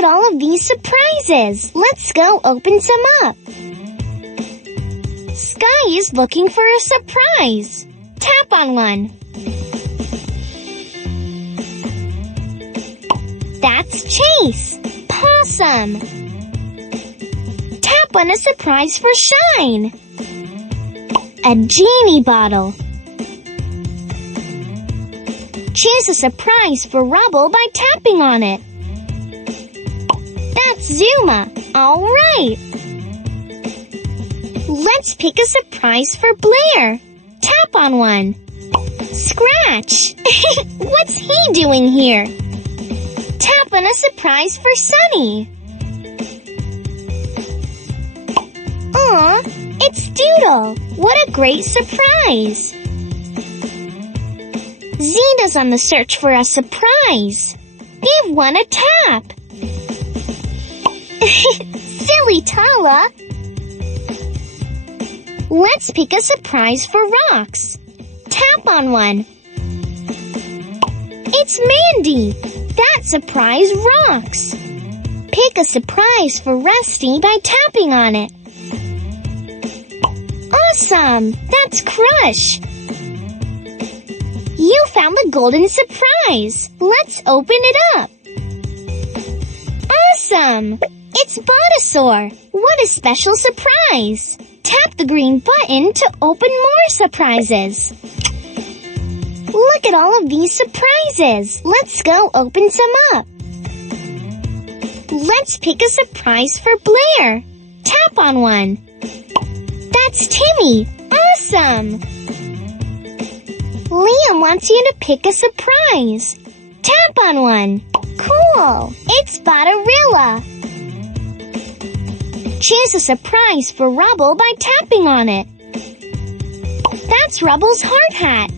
at all of these surprises. Let's go open some up. Sky is looking for a surprise. Tap on one. That's Chase. Possum. Tap on a surprise for Shine. A genie bottle. Choose a surprise for Rubble by tapping on it. That's Zuma. All right. Let's pick a surprise for Blair. Tap on one. Scratch. What's he doing here? Tap on a surprise for Sunny. Aw, it's Doodle. What a great surprise. Zeta's on the search for a surprise. Give one a tap. Silly Tala. Let's pick a surprise for Rocks. Tap on one. It's Mandy. That surprise rocks. Pick a surprise for Rusty by tapping on it. Awesome! That's Crush. You found the golden surprise. Let's open it up. Awesome! It's Botasaur. What a special surprise. Tap the green button to open more surprises. Look at all of these surprises. Let's go open some up. Let's pick a surprise for Blair. Tap on one. That's Timmy. Awesome! Liam wants you to pick a surprise. Tap on one. Cool! It's Batarilla. Choose a surprise for Rubble by tapping on it. That's Rubble's hard hat.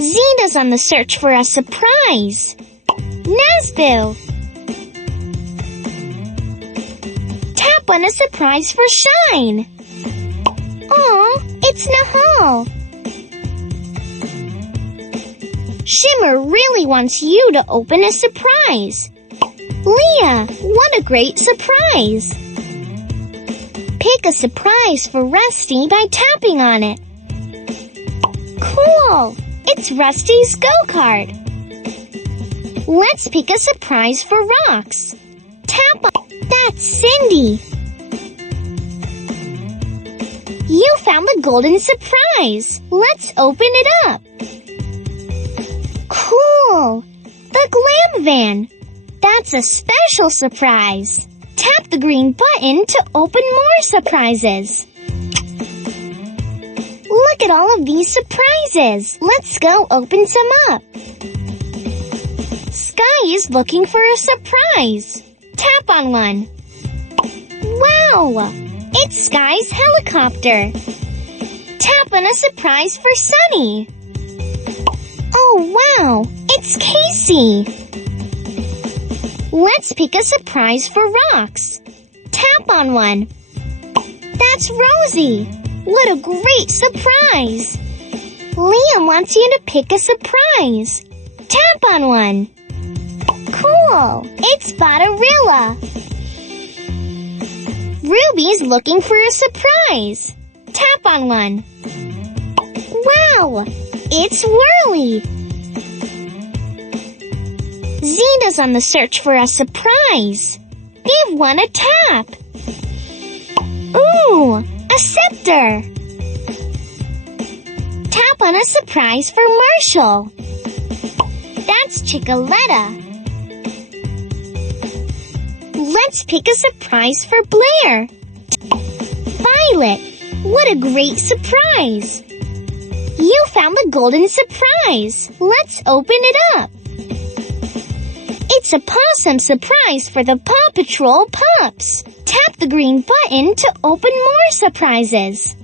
Zeta's on the search for a surprise. Nazboo. Tap on a surprise for Shine. Aw, it's Nahal. Shimmer really wants you to open a surprise. Leah, what a great surprise. Pick a surprise for Rusty by tapping on it. Cool! It's Rusty's go-kart. Let's pick a surprise for Rocks. Tap on... That's Cindy. You found the golden surprise. Let's open it up. Cool! The Glam Van. That's a special surprise. Tap the green button to open more surprises. Look at all of these surprises. Let's go open some up. Sky is looking for a surprise. Tap on one. Wow! It's Sky's helicopter. Tap on a surprise for Sunny. Oh wow! It's Casey. Let's pick a surprise for Rocks. Tap on one. That's Rosie. What a great surprise. Liam wants you to pick a surprise. Tap on one. Cool. It's Batarilla. Ruby's looking for a surprise. Tap on one. Wow. It's Whirly. Zeta's on the search for a surprise. Give one a tap. Ooh, a scepter. Tap on a surprise for Marshall. That's Chicoletta. Let's pick a surprise for Blair. Violet, what a great surprise. You found the golden surprise. Let's open it up. It's a possum surprise for the Paw Patrol pups. Tap the green button to open more surprises.